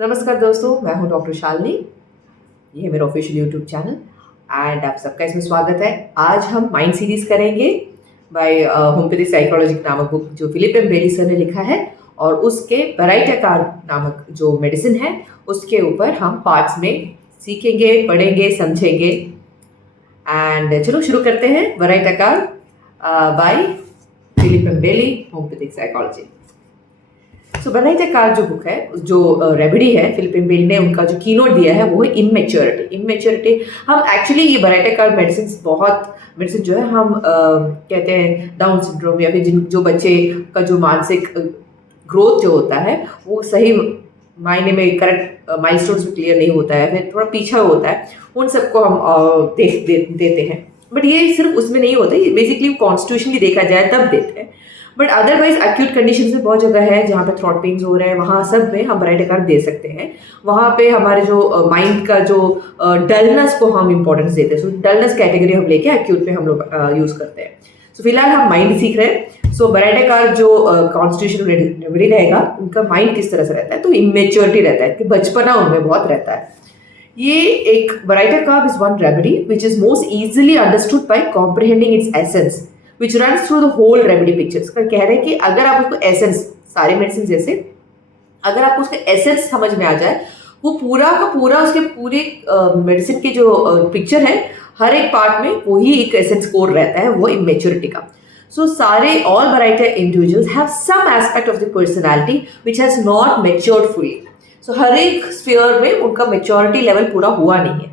नमस्कार दोस्तों, मैं हूं डॉक्टर शालिनी। ये है मेरा ऑफिशियल यूट्यूब चैनल एंड आप सबका इसमें स्वागत है। आज हम माइंड सीरीज करेंगे बाय होम्योपैथिक साइकोलॉजी नामक बुक जो फिलिप एम बेली सर ने लिखा है, और उसके वैराइटाकार नामक जो मेडिसिन है उसके ऊपर हम पार्ट्स में सीखेंगे, पढ़ेंगे, समझेंगे। एंड चलो शुरू करते हैं। Baryta carb by Philip M Bailey, homeopathic psychology. So baryta carb जो बुक है, जो रेमेडी है, फिलिप एम बेली ने उनका जो कीनोट दिया है वो है इमेच्योरिटी। हम एक्चुअली ये वैराइटाकार मेडिसिन जो है हम कहते हैं डाउन सिंड्रोम या फिर जो बच्चे का जो मानसिक ग्रोथ जो होता है वो सही मायने में करेक्ट माइलस्टोन्स में क्लियर नहीं होता है, फिर थोड़ा पीछा होता है, उन सबको हम देते हैं। बट ये सिर्फ उसमें नहीं होता, ये बेसिकली कॉन्स्टिट्यूशनली देखा जाए तब देते हैं। बट अदरवाइज एक्यूट कंडीशन में बहुत जगह है जहाँ पे थ्रॉट पेन्स हो रहे हैं, वहाँ सब में हम वैराइटाकार दे सकते हैं। वहाँ पे हमारे जो माइंड का जो डलनेस को हम इंपॉर्टेंस देते हैं, सो डलनेस कैटेगरी हम लेके एक्यूट में हम लोग यूज करते हैं। सो फिलहाल हम माइंड सीख रहे हैं। सो वैराइटाकार जो कॉन्स्टिट्यूशन रेमेडी रहेगा, उनका माइंड किस तरह से रहता है, तो इमेच्योरिटी रहता है कि बचपना उनमें बहुत रहता है। ये एक baryta carb is one remedy which is most easily understood by comprehending its essence which runs through the whole remedy pictures। कह रहे हैं कि अगर आप उसको एसेंस, सारे मेडिसिन जैसे अगर आपको उसका एसेंस समझ में आ जाए, वो पूरा का पूरा उसके पूरे मेडिसिन के जो पिक्चर है, हर एक पार्ट में वही एक एसेंस कोर रहता है, वो इमेच्योरिटी का। सो सारे all baryta individuals have some aspect of the personality which has not matured fully. So हर एक स्फीयर में उनका मेच्योरिटी लेवल पूरा हुआ नहीं है।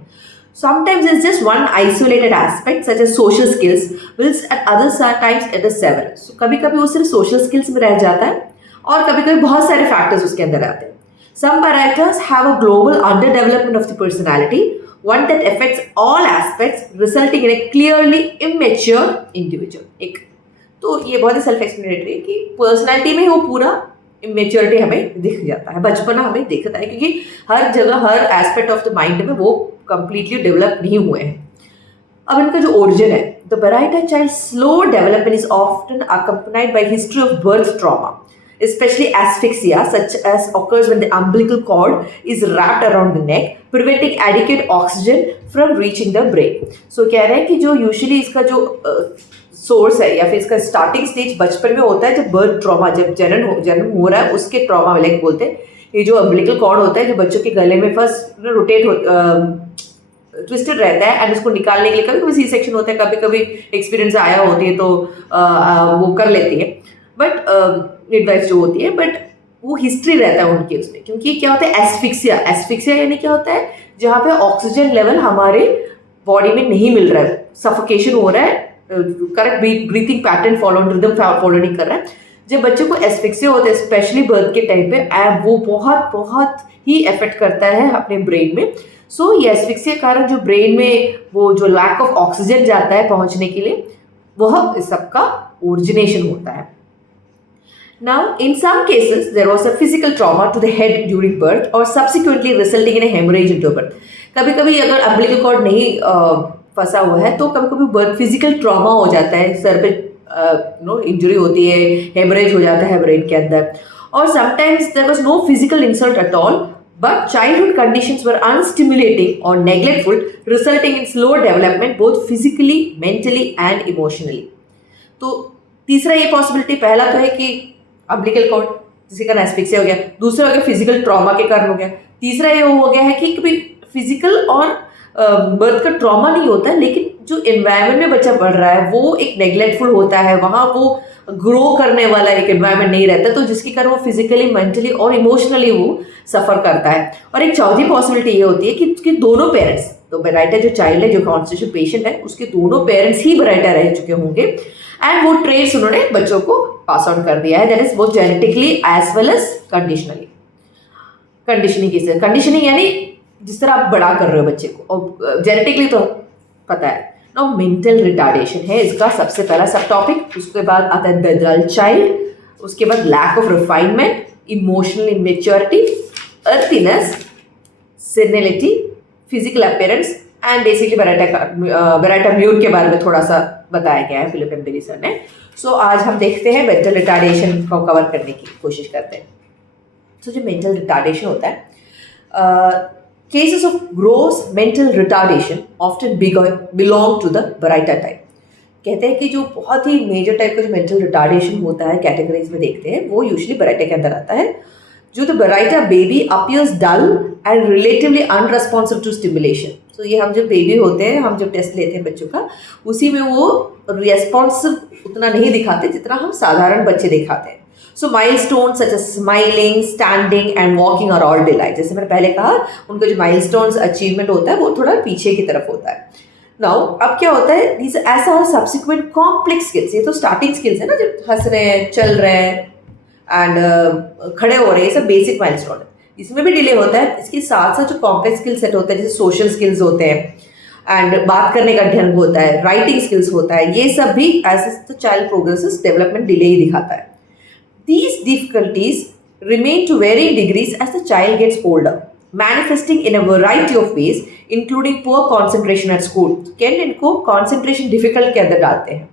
Sometimes it's just one isolated aspect such as social skills, whilst at other times it is several. So कभी कभी वो सिर्फ social skills में रह जाता है और कभी कभी बहुत सारे factors उसके अंदर आते हैं। Some parameters have a global underdevelopment of the personality, one that affects all aspects, resulting in a clearly immature individual। एक तो ये बहुत ही सेल्फ एक्सप्लेनेटरी है कि पर्सनैलिटी में वो पूरा इमेच्योरिटी हमें दिख जाता है, बचपना हमें दिखता है, क्योंकि हर जगह हर एस्पेक्ट ऑफ द माइंड में वो कंप्लीटली डेवलप नहीं हुए हैं। अब इनका जो ओरिजिन है, the baryta child slow development is often accompanied by history of birth trauma, especially asphyxia, such as occurs when the umbilical cord is wrapped around the neck, preventing adequate oxygen from reaching the brain। So कह रहे हैं कि जो usually इसका जो source है या फिर इसका स्टार्टिंग स्टेज बचपन में होता है, जब बर्थ ट्रॉमा, जब जन्म हो रहा है उसके ट्रॉमा में लाइक बोलते हैं। ये जो अम्बिलिकल कॉर्ड होता है जो बच्चों के गले में फर्स्ट ट्विस्टेड रहता है, एंड उसको निकालने के लिए कभी कभी सी सेक्शन होता है, कभी कभी एक्सपीरियंस आया होती है तो वो कर लेती है, बट मिडवाइफ जो होती है, बट वो हिस्ट्री रहता है उनके उसमें। क्योंकि क्या होता है एस्फिक्सिया यानी क्या होता है, जहाँ पे ऑक्सीजन लेवल हमारे बॉडी में नहीं मिल रहा है, सफोकेशन हो रहा है, correct breathing pattern rhythm follow नहीं कर रहा है। जब बच्चे को एस्फिक्सिया होता है स्पेशली बर्थ के टाइम पे, वो बहुत बहुत ही इफेक्ट करता है अपने ब्रेन में। सो ये एस्फिक्सिया कारण जो ब्रेन में वो जो लैक ऑफ ऑक्सीजन जाता है पहुंचने के लिए, वह इस सबका ओरिजिनेशन होता है। Now, in some cases, there was a physical trauma to the head during birth or subsequently resulting in a hemorrhage into birth। कभी कभी अगर अम्बिलिकल कॉर्ड नहीं फंसा हुआ है तो कभी कभी बर्थ फिजिकल ट्रॉमा हो जाता है, सर पे इंजरी होती है, हेमरेज हो जाता है ब्रेन के अंदर, और sometimes there was no physical insult at all, but childhood conditions were unstimulating or neglectful, resulting in slow development both physically, mentally and emotionally। तो तीसरा ये पॉसिबिलिटी, पहला तो है कि अम्बिलिकल कॉर्ड जिसके कारण एस्फिक्सिया हो गया, दूसरा हो गया फिजिकल ट्रॉमा के कारण हो गया, तीसरा ये हो गया है कि कभी फिजिकल और बर्थ का ट्रॉमा नहीं होता है, लेकिन जो एनवायरनमेंट में बच्चा बढ़ रहा है वो एक नेग्लेक्टफुल होता है, वहाँ वो ग्रो करने वाला एक एनवायरनमेंट नहीं रहता, तो जिसके कारण वो फिजिकली, मेंटली और इमोशनली वो सफर करता है। और एक चौथी पॉसिबिलिटी ये होती है कि उसके दोनों पेरेंट्स, तो बराइटा जो चाइल्ड है, जो कॉन्स्टिट्यूशन पेशेंट है, उसके दोनों पेरेंट्स ही बराइटा रह चुके होंगे, एंड वो ट्रेड्स उन्होंने बच्चों को पास ऑन कर दिया है, that is both genetically as well as conditionally. Conditioning यानी जिस तरह आप बड़ा कर रहे हो बच्चे को, और जेनेटिकली तो पता है। नो मेंटल रिटार्डेशन है इसका सबसे पहला सब टॉपिक, उसके बाद आता है द डल चाइल्ड, उसके बाद lack of refinement, emotional immaturity, earthiness, senility, physical appearance, and basically baryta mur के बारे में थोड़ा सा बताया गया है फिलिप एम बेली सर ने। सो आज हम देखते हैं मेंटल रिटार्डेशन को कवर करने की कोशिश करते हैं। तो जो मेंटल रिटार्डेशन होता है, cases of gross mental retardation often belong to the Baraita type. कहते हैं कि जो बहुत ही मेजर टाइप का जो मेंटल रिटार्डेशन होता है कैटेगरीज में देखते हैं वो यूजुअली बराइटा के अंदर आता है. जो the baryta baby appears dull and relatively unresponsive to stimulation. तो ये हम जब बेबी होते हैं, हम जब टेस्ट लेते हैं बच्चों का, उसी में वो रेस्पॉन्सिव उतना नहीं दिखाते जितना हम साधारण बच्चे दिखाते हैं. So milestone such as smiling, standing and walking are all delight. जैसे मैंने पहले कहा, उनका जो माइलस्टोन्स अचीवमेंट होता है वो थोड़ा पीछे की तरफ होता है. नाउ अब क्या होता है, दीज ऐसा और सब्सिक्वेंट कॉम्प्लेक्स स्किल्स. ये तो स्टार्टिंग स्किल्स है ना, जब हंस रहे हैं, चल रहे हैं एंड खड़े हो रहे हैं, ये सब बेसिक माइलस्टोन है. इसमें भी डिले होता है. इसके साथ साथ जो कॉम्प्लेक्स स्किल सेट होते हैं, जैसे सोशल स्किल्स होते हैं एंड बात करने का ढंग होता है, राइटिंग स्किल्स होता है, ये सब भी as the child progresses development delay ही दिखाता है. These difficulties remain to varying degrees as the child gets older, manifesting in a variety of ways, including poor concentration at school. Can इनको concentration difficult के अंदर डालते हैं.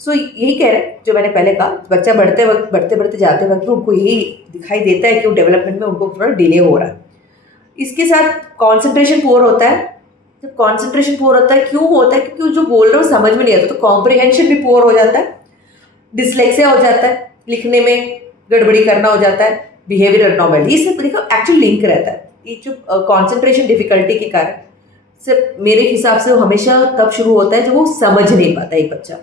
सो यही कह रहे हैं जो मैंने पहले कहा, बच्चा बढ़ते वक्त बढ़ते जाते वक्त उनको यही दिखाई देता है कि वो डेवलपमेंट में उनको थोड़ा डिले हो रहा है. इसके साथ कॉन्सेंट्रेशन पुअर होता है. जब कॉन्सेंट्रेशन पुअर होता है, क्यों होता है? क्योंकि जो बोल रहे हो समझ में नहीं आता, तो कॉम्प्रिहेंशन भी पुअर हो जाता है, डिसलेक्सिया हो जाता है, लिखने में गड़बड़ी करना हो जाता है, बिहेवियर एब्नॉर्मलिटी. ये सब देखो एक्चुअल लिंक रहता है. ये जो कॉन्सेंट्रेशन डिफिकल्टी के कारण सिर्फ मेरे हिसाब से वो हमेशा तब शुरू होता है जब वो समझ नहीं पाता एक बच्चा.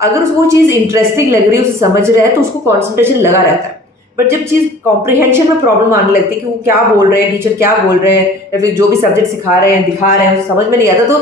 अगर उसको वो चीज़ इंटरेस्टिंग लग रही है, उसे समझ रहा है, तो उसको कॉन्सेंट्रेशन लगा रहता है. बट जब चीज़ कॉम्प्रिहेंशन में प्रॉब्लम आने लगती है कि वो क्या बोल रहे हैं, टीचर क्या बोल रहे हैं, या फिर जो भी सब्जेक्ट सिखा रहे हैं, दिखा रहे हैं, उसे समझ में नहीं आता, तो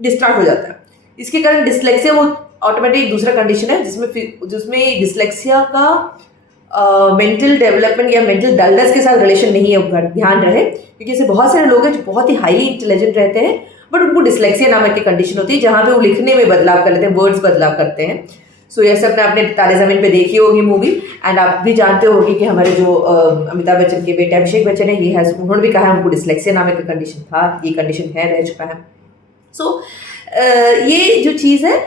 डिस्ट्रैक्ट हो जाता है. इसके कारण डिसलेक्सिया वो ऑटोमेटिक दूसरा कंडीशन है जिसमें डिसलेक्सिया का मेंटल डेवलपमेंट या मेंटल डलनेस के साथ रिलेशन नहीं है. ध्यान रहे, क्योंकि ऐसे बहुत सारे लोग हैं जो बहुत ही हाईली इंटेलिजेंट रहते हैं बट उनको डिसलेक्सिया नामक की कंडीशन होती है, जहाँ पे वो लिखने में बदलाव कर लेते हैं, वर्ड्स बदलाव करते हैं. सो ये सब आपने तारे ज़मीन पे देखी होगी मूवी, एंड आप भी जानते होगी कि हमारे जो अमिताभ बच्चन के बेटे अभिषेक बच्चन है, उन्होंने भी कहा है उनको डिसलेक्सिया नामक का कंडीशन था. ये कंडीशन है, रह चुका है. सो ये जो चीज़ है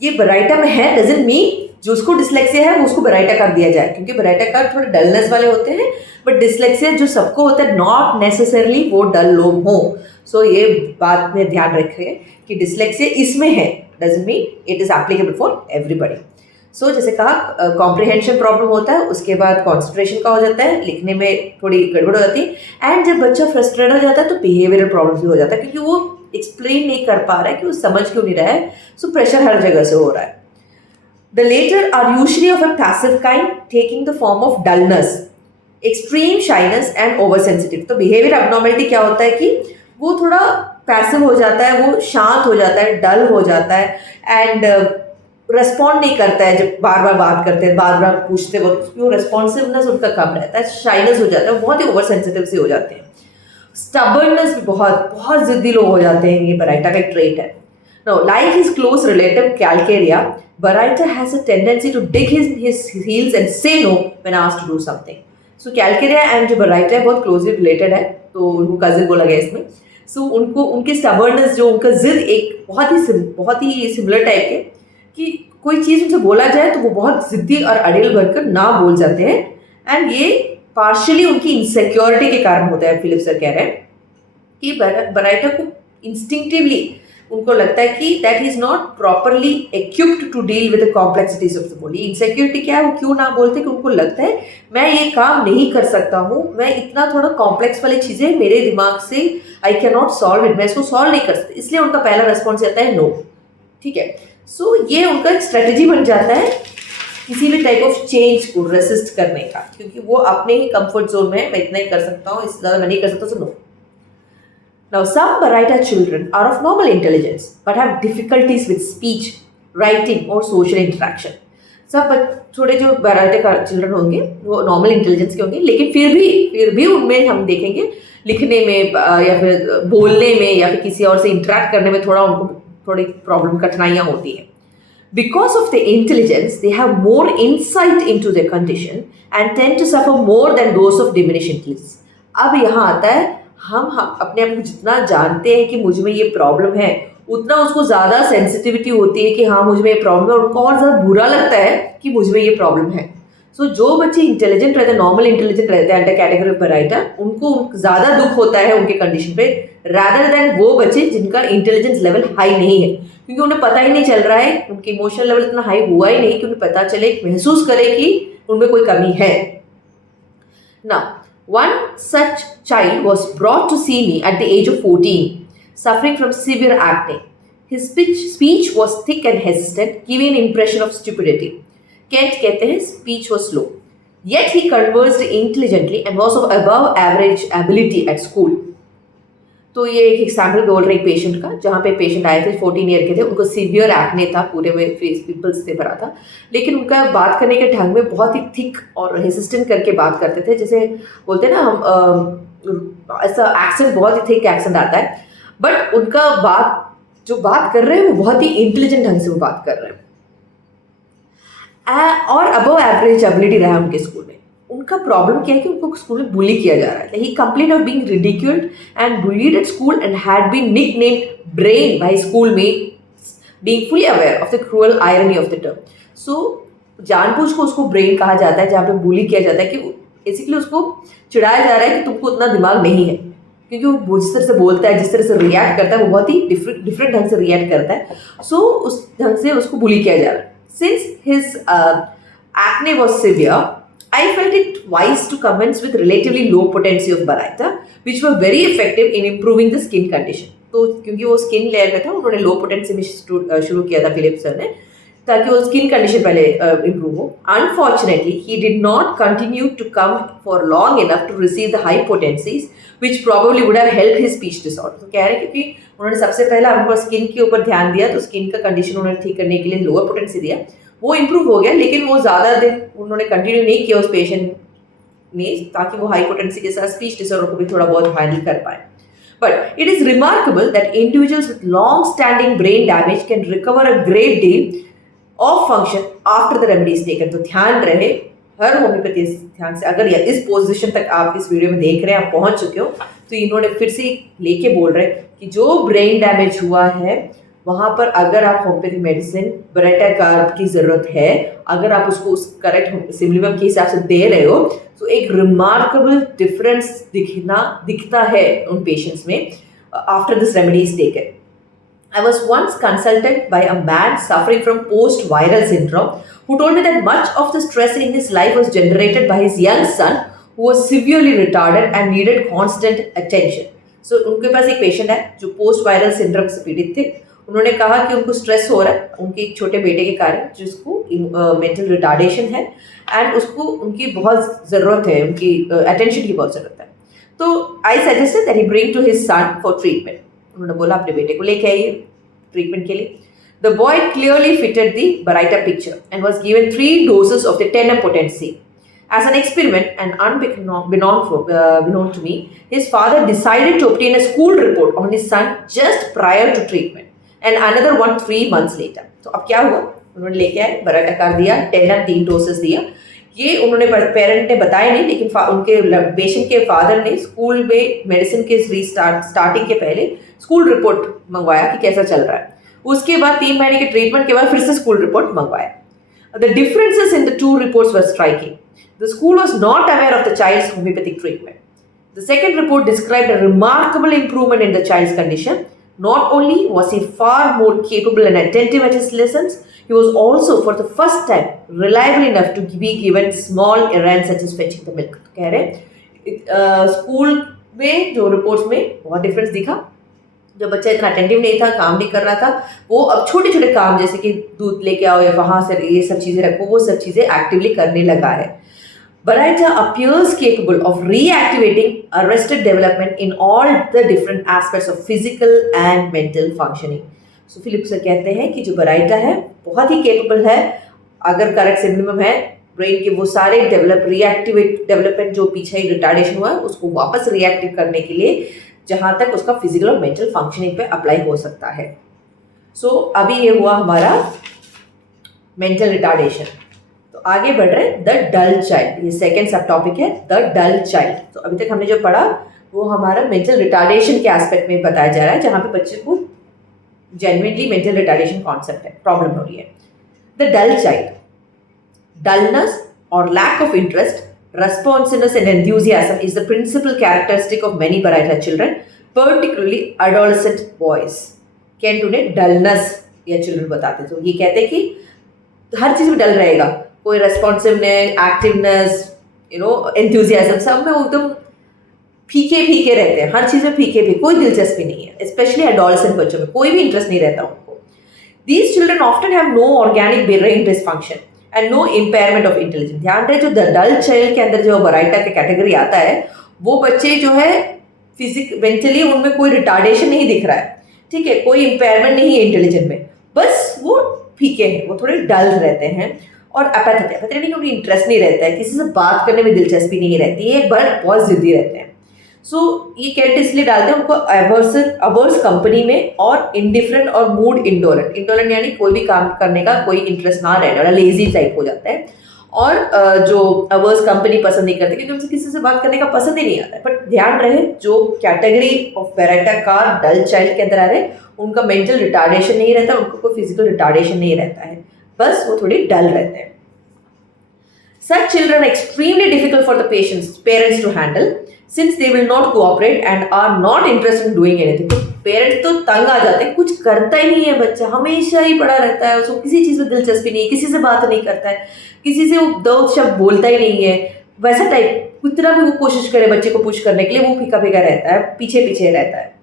ये बराइटा में है, डजंट मीन जो उसको डिसलेक्सिया है वो उसको बराइटा कर दिया जाए, क्योंकि बराइटा कर थोड़े डलनेस वाले होते हैं, बट डिसलेक्सिया जो सबको होता है नॉट नेसेसरली वो डल लोग हों. सो ये बात में ध्यान रखें कि डिसलेक्सिया इसमें है, doesn't mean it is applicable for everybody. So जैसे कहा, कॉम्प्रिहेंशन प्रॉब्लम होता है, उसके बाद कॉन्सेंट्रेशन का हो जाता है, लिखने में थोड़ी गड़बड़ हो जाती है, एंड जब बच्चा फ्रस्ट्रेट हो जाता है तो बिहेवियरल प्रॉब्लम भी हो जाता है, क्योंकि वो एक्सप्लेन नहीं कर पा रहा है कि वो समझ क्यों नहीं रहा है. सो प्रेशर हर जगह से हो रहा है. The later are usually of a passive kind, taking the form of dullness, extreme shyness and oversensitive. तो behavior abnormality क्या होता है कि वो थोड़ा पैसिव हो जाता है, वो शांत हो जाता है, डल हो जाता है, एंड रेस्पॉन्ड नहीं करता है. जब बार बार बात करते हैं, बार बार पूछते वक्त वो रेस्पॉन्सिवनेस उनका कम रहता है, शाइनेस हो जाता है, बहुत ही ओवर सेंसिटिव से हो जाते हैं. स्टबर्ननेस भी बहुत जिद्दी लोग हो जाते हैं, ये बराइटा का एक ट्रेट है. Now, like his close relative Calcaria, Baraita has a tendency to dig his heels and say no when asked to do something. So Calcaria and जो Baraita है बहुत closely related है, तो उनको cousin बोला गया इसमें. So उनको उनकी stubbornness, जो उनका जिद एक बहुत ही similar टाइप के, कि कोई चीज़ उनसे बोला जाए तो वो बहुत जिद्दी और अड़ियल भरकर ना बोल जाते हैं, एंड ये पार्शियली उनकी इनसिक्योरिटी के कारण होता है. फिलिप सर कह रहे हैं कि बराइटा को इंस्टिंक्टिवली उनको लगता है कि that is not properly equipped to deal with the complexities of the body. Insecurity क्या है, वो क्यों ना बोलते कि उनको लगता है मैं ये काम नहीं कर सकता हूँ, मैं इतना थोड़ा कॉम्प्लेक्स वाली चीज़ें मेरे दिमाग से I can not solve it, मैं इसको सॉल्व नहीं कर सकता. इसलिए उनका पहला रिस्पॉन्स आता है नो. ठीक है. सो ये उनका एक स्ट्रेटजी बन जाता है किसी भी टाइप ऑफ चेंज को रेसिस्ट करने का, क्योंकि वो अपने ही कंफर्ट जोन में, मैं इतना ही कर सकता हूँ, इससे ज़्यादा मैं नहीं कर सकता, so no. Now, some Baraita children are of normal intelligence but have difficulties with speech, writing or social interaction. सब थोड़े जो Baraita का चिल्ड्रन होंगे वो नॉर्मल इंटेलिजेंस के होंगे, लेकिन फिर भी उनमें हम देखेंगे लिखने में या फिर बोलने में या फिर किसी और से इंटरेक्ट करने में उनको थोड़ी प्रॉब्लम, कठिनाइयाँ होती हैं. Because of their intelligence, they have more insight into their condition and tend to suffer more than those of diminished intelligence. अब यहाँ आता है, हम अपने आप को जितना जानते हैं कि मुझ में ये प्रॉब्लम है, उतना उसको ज़्यादा सेंसिटिविटी होती है कि हाँ मुझ में ये प्रॉब्लम है, और उनको और ज़्यादा बुरा लगता है कि मुझ में ये प्रॉब्लम है. सो जो बच्चे इंटेलिजेंट रहते हैं, नॉर्मल इंटेलिजेंट रहते हैं अंडर कैटेगरी ऑफ बराइटा, उनको ज़्यादा दुख होता है उनके कंडीशन पे, रादर देन वो बच्चे जिनका इंटेलिजेंस लेवल हाई नहीं है, क्योंकि उन्हें पता ही नहीं चल रहा है, उनकी इमोशनल लेवल इतना हाई हुआ ही नहीं कि उन्हें पता चले, महसूस करे कि उनमें कोई कमी है. Now, one such child was brought to see me at the age of 14, suffering from severe acne. His speech was thick and hesitant, giving an impression of stupidity. Kent कहते हैं speech was slow. Yet he conversed intelligently and was of above average ability at school. तो ये एक example बोल रहे patient का, जहाँ पे पेशेंट आए थे 14 ईयर के थे, उनको सीवियर एक्ने था, पूरे में फेस पिंपल्स से भरा था, लेकिन उनका बात करने के ढंग में बहुत ही थिक और हेसिस्टेंट करके बात करते थे, जैसे बोलते हैं ना हम, ऐसा एक्सेंट बहुत ही थिक एक्सेंट आता है, बट उनका जो बात कर रहे हैं वो बहुत ही इंटेलिजेंट ढंग से वो बात कर रहे हैं, और अबव एवरेज एबिलिटी रहा है उनके स्कूल में. उनका प्रॉब्लम क्या है कि उनको स्कूल में बुली किया जा रहा है. He complain of being ridiculed and bullied at school and had been nicknamed brain by schoolmates, being fully aware of the cruel irony of the term. So जानबूझ को उसको ब्रेन कहा जाता है, जहाँ पे बुली किया जाता है, कि बेसिकली उसको चिढ़ाया जा रहा है कि तुमको उतना दिमाग नहीं है, क्योंकि वो जिस तरह से बोलता है, जिस तरह से रिएक्ट करता है, वो बहुत ही डिफरेंट ढंग से रिएक्ट करता है. सो उस ढंग से उसको बुली किया जा रहा है. Since his acne was severe, I felt it wise to commence with relatively low potency of Baraita, which were very effective in improving the skin condition. तो क्योंकि वो स्किन लेयर में था, उन्होंने लो पोटेंसी में शुरू किया था फिलिप सर ने, ताकि वो स्किन कंडीशन पहले इम्प्रूव हो. Unfortunately he did not continue to come for long enough to receive the high potencies which probably would have help his speech disorder. तो कह रहे हैं क्योंकि उन्होंने सबसे पहले हमको स्किन के ऊपर ध्यान दिया, तो स्किन का कंडीशन उन्होंने ठीक करने के लिए लोअर पोटेंसी दिया, वो इम्प्रूव हो गया, लेकिन वो ज़्यादा दिन उन्होंने कंटिन्यू नहीं किया उस पेशेंट ने, ताकि वो हाई पोटेंसी के साथ स्पीच डिसऑर्डर को भी थोड़ा बहुत हैंडल कर पाए. But it is remarkable that individuals with long-standing brain damage can recover a great deal of function after the remedy is taken. तो ध्यान रहे, हर होम्योपैथी ध्यान से, अगर इस पोजीशन तक आप इस वीडियो में देख रहे हैं, आप पहुंच चुके हो, तो इन्होंने फिर से लेके बोल रहे हैं कि जो ब्रेन डैमेज हुआ है वहाँ पर अगर आप होम्योपैथी मेडिसिन बराइटा कार्ब की ज़रूरत है, अगर आप उसको उस करेक्ट सिमिलिमम के हिसाब से दे रहे हो, तो एक रिमार्केबल डिफरेंस दिखता है उन पेशेंट्स में after this remedy is taken. I was once consulted by a man suffering from post-viral syndrome who told me that much of the stress in his life was generated by his young son who was severely retarded and needed constant attention. So उनके पास एक patient है जो post viral syndrome से पीड़ित थे. उन्होंने कहा कि उनको स्ट्रेस हो रहा है उनके एक छोटे बेटे के कारण, जिसको मेंटल रिटार्डेशन है, एंड उसको उनकी बहुत ज़रूरत है, उनकी अटेंशन की बहुत ज़रूरत है. तो I suggested that he bring to his son for treatment. उन्होंने बोला अपने बेटे को लेके आइए ट्रीटमेंट के लिए. The boy clearly fitted the Baryta picture and was given 3 doses of the 10 potency. As an experiment and unbeknown to me, his father decided to obtain a school report on his son just prior to treatment and another one 3 months later. तो अब क्या हुआ, उन्होंने लेके आए, Baryta carb दिया, 3 doses दिया. ये उन्होंने पेरेंट ने बताया नहीं, लेकिन उनके पेशेंट के फादर ने स्कूल में मेडिसिन के स्टार्टिंग के पहले स्कूल रिपोर्ट मंगवाया कि कैसा चल रहा है. उसके बाद 3 महीने के ट्रीटमेंट के बाद फिर से स्कूल रिपोर्ट मंगवाया. The differences in the 2 reports were striking. The school was not aware of the child's homeopathic treatment. The second report described a remarkable improvement in the child's condition. Not only was he far more capable and attentive at his lessons, he was also for the first time reliable enough to be given small errands such as fetching the milk. कह रहे school में जो reports में बहुत difference दिखा. जो बच्चा इतना अटेंटिव नहीं था, काम नहीं कर रहा था, वो अब छोटे छोटे काम जैसे कि दूध लेके आओ या वहाँ से ये सब चीज़ें रखो, वो सब चीज़ें एक्टिवली करने लगा है. Baraita appears capable of reactivating arrested development in all the different aspects of physical and mental functioning. So Philip sir कहते हैं कि जो बराइटा है बहुत ही केपेबल है, अगर करेक्ट सिम्पटम है, ब्रेन के वो सारे डेवलपमेंट जो पीछे रिटार्डेशन हुआ है उसको वापस रिएक्टिव करने के लिए, जहाँ तक उसका फिजिकल और मेंटल फंक्शनिंग पे अप्लाई हो सकता है. सो अभी ये हुआ हमारा मेंटल रिटार्डेशन. तो आगे बढ़ रहे हैं द डल चाइल्ड. ये सेकेंड सब टॉपिक है द डल चाइल्ड. तो अभी तक हमने जो पढ़ा वो हमारा मेंटल रिटार्डेशन के एस्पेक्ट में बताया जा रहा है, जहाँ पे बच्चे को जेन्युइनली मेंटल रिटार्डेशन कॉन्सेप्ट है, प्रॉब्लम हो रही है. The dull child. Dullness or lack of interest, responsiveness and enthusiasm is the principal characteristic of many Baraita children, particularly adolescent boys. Can't उन्हें डलनेस या चिल्ड्रन बताते हैं। तो ये कहते हैं कि हर चीज़ में डल रहेगा, कोई रेस्पॉन्सिवनेस, एक्टिवनेस, एंथुजियाज्म, सब में एकदम फीके फीके रहते हैं, हर चीज़ में फीके फीके, कोई दिलचस्पी नहीं है। स्पेशली एडोलेसेंट बच्चों में कोई भी इंटरेस्ट नहीं रहता उनको। These children often have no organic brain dysfunction and no impairment of intelligence. ध्यान रहे, जो डल चाइल्ड के अंदर जो बराइटा के कैटेगरी आता है, वो बच्चे जो है मेंटली उनमें कोई रिटार्डेशन नहीं दिख रहा है, ठीक है, कोई इम्पेयरमेंट नहीं है इंटेलिजेंट में, बस वो फीके हैं, वो थोड़े डल रहते हैं और एपैथेटिक उन्हें इंटरेस्ट नहीं रहता है, किसी से बात करने में दिलचस्पी नहीं रहती है, बट बहुत जिद्दी रहते हैं। सो ये कैट इसलिए डालते हैं उनको अवर्स कंपनी में और इंडिफरेंट और मूड इंटॉलरेंट यानी कोई भी काम करने का कोई इंटरेस्ट ना रहने वाला, लेजी टाइप हो जाता है। और जो अवर्स कंपनी पसंद नहीं करते क्योंकि उनसे किसी से बात करने का पसंद ही नहीं आता है। बट ध्यान रहे, जो कैटेगरी ऑफ बराइटा का डल चाइल्ड के अंदर आ रहे हैं, उनका मेंटल रिटार्डेशन नहीं रहता, उनको कोई फिजिकल रिटार्डेशन नहीं रहता है, बस वो थोड़ी डल रहते हैं। Such children are extremely difficult for the parents to handle since they will not cooperate and are not interested in doing anything. तो पेरेंट्स तो तंग आ जाते हैं, कुछ करता ही नहीं है बच्चा, हमेशा ही पड़ा रहता है, उसको किसी चीज़ में दिलचस्पी नहीं है, किसी से बात नहीं करता है, किसी से वो दो शब्द बोलता ही नहीं है, वैसा टाइप। कितना भी वो कोशिश करे बच्चे को पुश करने के लिए, वो फीका फीका रहता है, पीछे पीछे रहता है।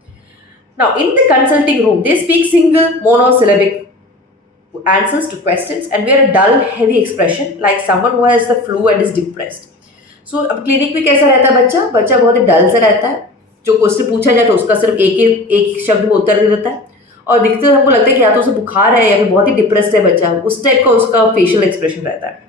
Now in the consulting room they speak single monosyllabic answers to questions and wear a dull heavy expression like someone who has the flu and is depressed. So अब क्लिनिक में कैसा रहता है बच्चा बहुत ही डल से रहता है, जो क्वेश्चन पूछा जाए तो उसका सिर्फ एक शब्द में उत्तर दे देता है, और दिखते हुए हमको लगता है कि या तो उसे बुखार है या फिर बहुत ही डिप्रेस्ड है बच्चा, उस टाइप का उसका फेशियल एक्सप्रेशन रहता है।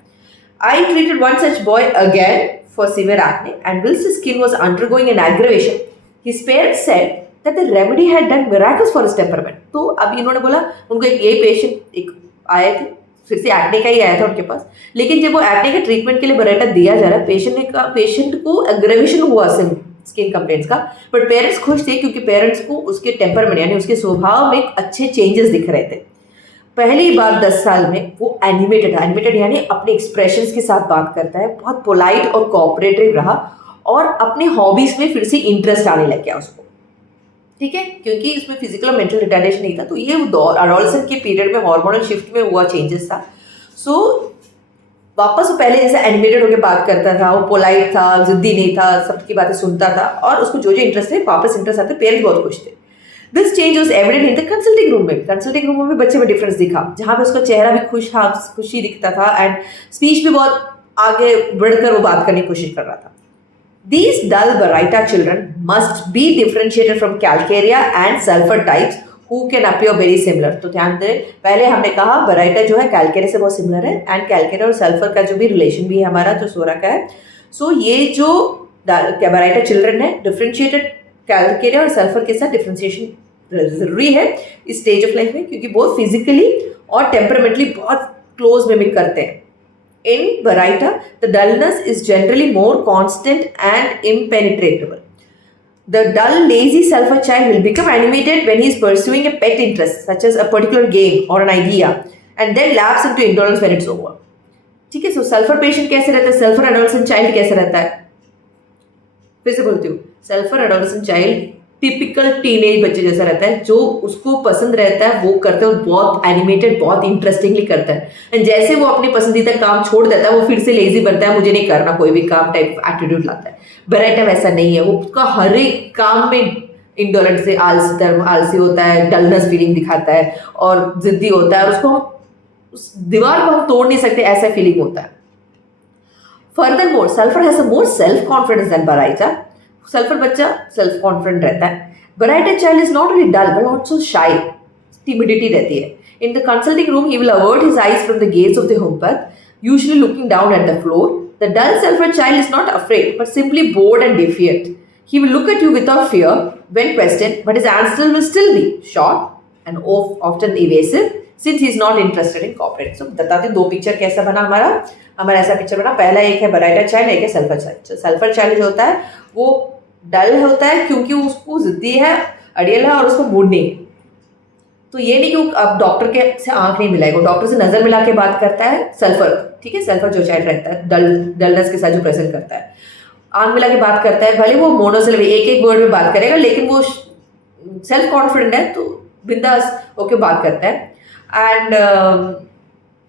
I treated one such boy again for severe acne and whilst his skin was undergoing an aggravation, his parents said that the remedy had done miracles for his temperament. तो अब इन्होंने बोला, उनको एक यही patient एक आए थे, फिर से एक्ने का ही आया था उनके पास, लेकिन जब वो एक्ने के ट्रीटमेंट के लिए बराइटा दिया जा रहा है, पेशेंट को एग्रेवेशन हुआ स्किन कंप्लेंट्स का, बट पेरेंट्स खुश थे क्योंकि पेरेंट्स को उसके टेम्परमेंट यानी उसके स्वभाव में अच्छे चेंजेस दिख रहे थे। पहली बार 10 साल में वो एनिमेटेड यानी अपने एक्सप्रेशंस के साथ बात करता है, बहुत पोलाइट और कोऑपरेटिव रहा और अपने हॉबीज में फिर से इंटरेस्ट आने लग गया उसको, ठीक है, क्योंकि इसमें फिजिकल और मेंटल रिटार्डेशन नहीं था। तो ये एडोलेसेंस के पीरियड में हार्मोनल शिफ्ट में हुआ चेंजेस था। सो वापस वो पहले जैसे एनिमेटेड होकर बात करता था, वो पोलाइट था, जिद्दी नहीं था, सबकी बातें सुनता था और उसको जो इंटरेस्ट है वापस इंटरेस्ट आते, पेरेंट्स बहुत खुश थे। This change was evident in the consulting room में। कंसल्टिंग रूम में बच्चे में डिफरेंस दिखा, जहाँ पे उसका चेहरा भी खुशी दिखता था एंड स्पीच भी बहुत आगे बढ़कर वो बात करने की कोशिश कर रहा था। These dull Baraita children must be differentiated from Calcarea and sulfur types who can appear very similar. तो ध्यान दें, पहले हमने कहा बराइटा जो है कैलकेरिया से बहुत सिमिलर है एंड कैलकेरिया और सल्फर का जो भी रिलेशन भी है हमारा जो सोरा का है। सो ये जो बराइटा चिल्ड्रन है डिफ्रेंशिएटेड कैलकेरिया और सल्फर के साथ डिफ्रेंशिएशन जरूरी है इस स्टेज ऑफ लाइफ में, क्योंकि बहुत फिजिकली और टेम्परामेंटली बहुत क्लोज मिमिक करते हैं। In Baraita, the dullness is generally more constant and impenetrable. The dull, lazy sulfur child will become animated when he is pursuing a pet interest, such as a particular game or an idea, and then lapse into indolence when it's over. ठीक है, so sulfur patient कैसे रहता है, sulfur adolescent child कैसे रहता है, फिर से बोलती हूँ, sulfur adolescent child typical teenage बच्चे जैसा रहता है, जो उसको पसंद रहता है वो करता है, बहुत एनिमेटेड बहुत इंटरेस्टिंगली करता है, एंड जैसे वो अपनी पसंदीदा काम छोड़ देता है वो फिर से लेजी बनता है, मुझे नहीं करना कोई भी काम टाइप एटीट्यूड लाता है। बराइटा वैसा नहीं है, वो उसका हर एक काम में इंडोलेंट से आलसी होता है, डलनेस फीलिंग दिखाता है और जिद्दी होता है, और उसको उस दीवार को हम तोड़ नहीं सकते ऐसा फीलिंग होता है। Furthermore sulphur has a more self confidence than baryta. Sulphur बच्चा सेल्फ कॉन्फिडेंट रहता है। Baryta child is not only dull but also shy, timidity रहती है। In the consulting room he will avert his eyes from the gaze of the homeopath, usually looking down at the floor. The dull sulphur child is not afraid but simply bored and defiant. He will look at you without fear when questioned, but his answer will still be short and often evasive since he is not interested in cooperating. So बताते दो picture कैसा बना हमारा ऐसा picture बना। पहला एक है बराइटा चाइल्ड, एक है सल्फर चाइल्ड। सल्फर चाइल्ड जो होता है वो डल होता है क्योंकि उसको जिद्दी है, अड़ियल है और उसको मूड नहीं है। तो ये नहीं कि वो अब डॉक्टर के से आंख नहीं मिलाएगा, डॉक्टर से नज़र मिला के बात करता है। सल्फर, ठीक है, सल्फर जो चाइल्ड रहता है डलनेस के साथ जो प्रेजेंट करता है, आंख मिला के बात करता है। भले वो मोनोसिलेबल एक एक वर्ड में बात करेगा, लेकिन वो सेल्फ कॉन्फिडेंट है तो बिंदास होके बात करता है। एंड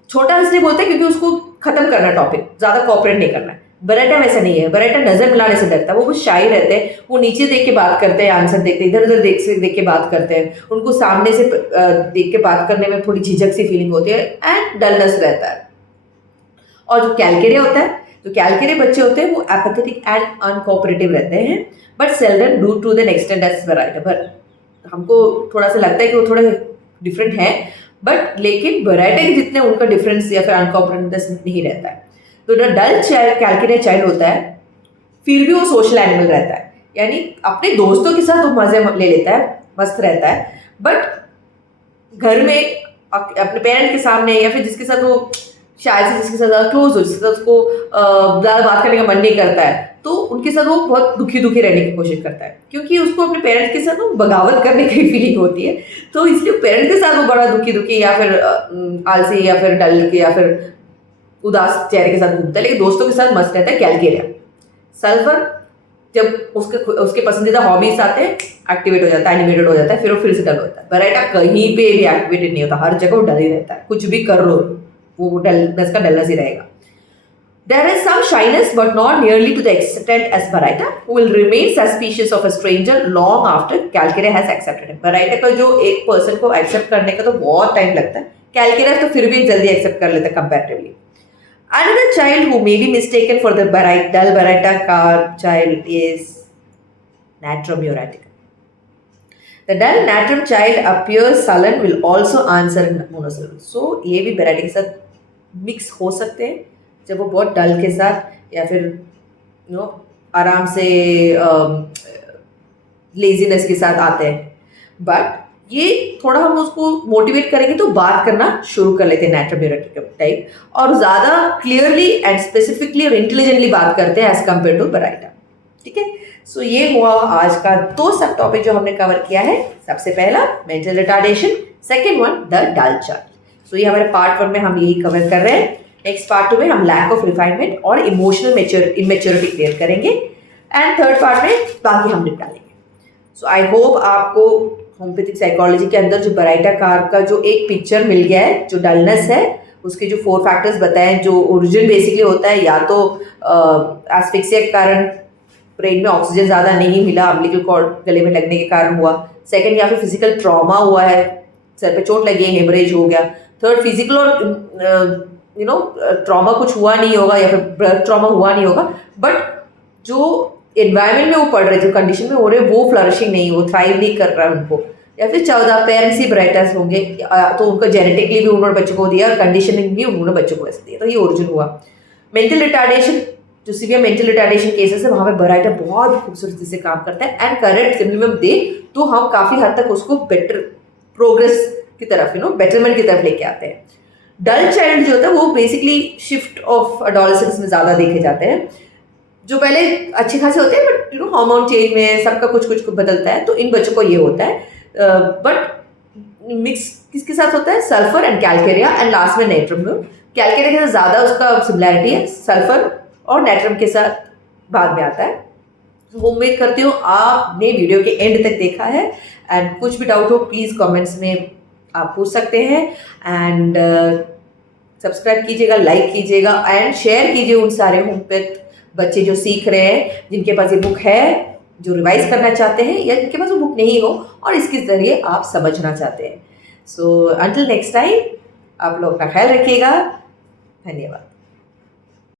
छोटा इसलिए बोलता है क्योंकि उसको खत्म करना टॉपिक, ज़्यादा कॉपरेट नहीं करना है। बराटा वैसा नहीं है, बराटा नज़र मिलाने से डरता है, वो कुछ शाई रहते हैं, वो नीचे देख के बात करते हैं, आंसर देखते हैं, इधर उधर देख के बात करते हैं, उनको सामने से देख के बात करने में थोड़ी झिझक सी फीलिंग होती है एंड डलनेस रहता है। और जो कैलकेरिया होता है, जो कैलकेरिया बच्चे होते हैं वो एपैथेटिक एंड अनकोऑपरेटिव रहते हैं, but seldom do to the extent as baryta. पर हमको थोड़ा सा लगता है कि वो थोड़ा डिफरेंट है, बट लेकिन बराटा के जितने उनका डिफरेंस या फिर अनकोऑपरेटिवनेस नहीं रहता है। तो जो डल चाइल्ड कैलकेरिया चाइल्ड होता है, फिर भी वो सोशल एनिमल रहता है, यानी अपने दोस्तों के साथ वो मजे ले लेता है, मस्त रहता है, बट घर में अपने पेरेंट के सामने या फिर जिसके साथ वो शायद से जिसके साथ ज़्यादा क्लोज हो, जिसके साथ उसको ज़्यादा बात करने का मन नहीं करता है, तो उनके साथ वो बहुत दुखी रहने की कोशिश करता है, क्योंकि उसको अपने पेरेंट्स के साथ वो बगावत करने की फीलिंग होती है। तो इसलिए पेरेंट्स के साथ वो बड़ा दुखी या फिर आलसी या फिर डल के या फिर उदास चेहरे के साथ घूमता है, लेकिन दोस्तों के साथ मस्त रहता है कैलकेरिया। सल्फर जब उसके पसंदीदा हॉबीज आते हैं, एक्टिवेट हो जाता है, एनिमेटेड हो जाता है, फिर वो फिर से डल होता है। बराटा कहीं पे भी एक्टिवेटेड नहीं होता, हर जगह वो डल ही रहता है, कुछ भी कर लो वो डलनेस का डलनेस ही रहेगा। There is some shyness, but not nearly to the extent as Baraita, who will remain suspicious of a stranger long after Calcarea has accepted him. Baraita का जो एक पर्सन को एक्सेप्ट करने का तो बहुत टाइम लगता है, Calcarea तो फिर भी जल्दी एक्सेप्ट कर लेता है comparatively. Another child who may be mistaken for the dull Baraita child is Natrum euratica. The dull Natrum child appears sullen, will also answer in monosyllable. So ये भी Baraita के साथ मिक्स हो सकते हैं, जब वो बहुत डल के साथ या फिर आराम से लेजीनेस के साथ आते हैं। बट ये थोड़ा हम उसको मोटिवेट करेंगे तो बात करना शुरू कर लेते हैं नैट्रम यूरेटिक टाइप, और ज़्यादा क्लियरली एंड स्पेसिफिकली और इंटेलिजेंटली बात करते हैं एज कम्पेयर टू बराइटा। ठीक है, सो ये हुआ आज का दो सब टॉपिक जो हमने कवर किया है। सबसे पहला mental retardation, second one the dull child. So ये हमारे पार्ट 1 में हम यही कवर कर रहे हैं। नेक्स्ट पार्ट 2 में हम लैक ऑफ रिफाइनमेंट और इमोशनल इमेच्योरिटी क्लियर करेंगे, एंड थर्ड पार्ट में बाकी हम निपटालेंगे। सो आई होप आपको होम्योपैथिक साइकोलॉजी के अंदर जो बराइटा कार का जो एक पिक्चर मिल गया है, जो डलनेस है उसके जो 4 फैक्टर्स बताए, जो ओरिजिन बेसिकली होता है या तो एस्फिक्सिया के कारण ब्रेन में ऑक्सीजन ज़्यादा नहीं मिला, अम्बिलिकल कॉर्ड गले में लगने के कारण हुआ, सेकंड या फिर फिजिकल ट्रॉमा हुआ है, सर पे चोट लगी है, हेमरेज हो गया, थर्ड फिजिकल और ट्रॉमा कुछ हुआ नहीं होगा या फिर ब्लड ट्रॉमा हुआ नहीं होगा, बट जो एनवायरमेंट में वो पढ़ रहे थे, कंडीशन में हो रहे, वो फ्लरिशिंग नहीं हो, थ्राइव नहीं कर रहा है उनको, या फिर 14 पेरेंट्स ही ब्राइटर्स होंगे तो उनका जेनेटिकली भी उन्होंने बच्चों को दिया और कंडीशनिंग भी उन्होंने बच्चों को ऐसे दिया, तो ये ओरिजिन हुआ। मेंटल रिटार्डेशन, जो सीवियर मेंटल रिटार्डेशन केसेस है, वहाँ पे बराइटा बहुत खूबसूरती से काम करता है एंड करेक्ट सिम्पटम दे तो हम काफ़ी हद तक उसको बेटर प्रोग्रेस की तरफ बेटरमेंट की तरफ लेके आते हैं। डल चाइल्ड जो होता है वो बेसिकली शिफ्ट ऑफ एडोलेसेंस में ज़्यादा देखे जाते हैं, जो पहले अच्छे खासे होते हैं बट हार्मोन चेंज में सबका कुछ कुछ बदलता है, तो इन बच्चों को ये होता है। बट मिक्स किसके साथ होता है? Sulphur and Calcarea, and last में नेट्रम। कैलकेरिया के साथ ज़्यादा उसका सिमिलैरिटी है, सल्फर और नेट्रम के साथ बाद में आता है। तो उम्मीद करती हूँ आपने वीडियो के एंड तक देखा है, एंड कुछ भी डाउट हो प्लीज़ कमेंट्स में आप पूछ सकते हैं, एंड सब्सक्राइब कीजिएगा, लाइक कीजिएगा एंड शेयर कीजिए उन सारे होम्योपैथ बच्चे जो सीख रहे हैं, जिनके पास ये बुक है, जो रिवाइज करना चाहते हैं, या जिनके पास वो बुक नहीं हो और इसके ज़रिए आप समझना चाहते हैं। सो अंटिल नेक्स्ट टाइम, आप लोग अपना ख्याल रखिएगा। धन्यवाद।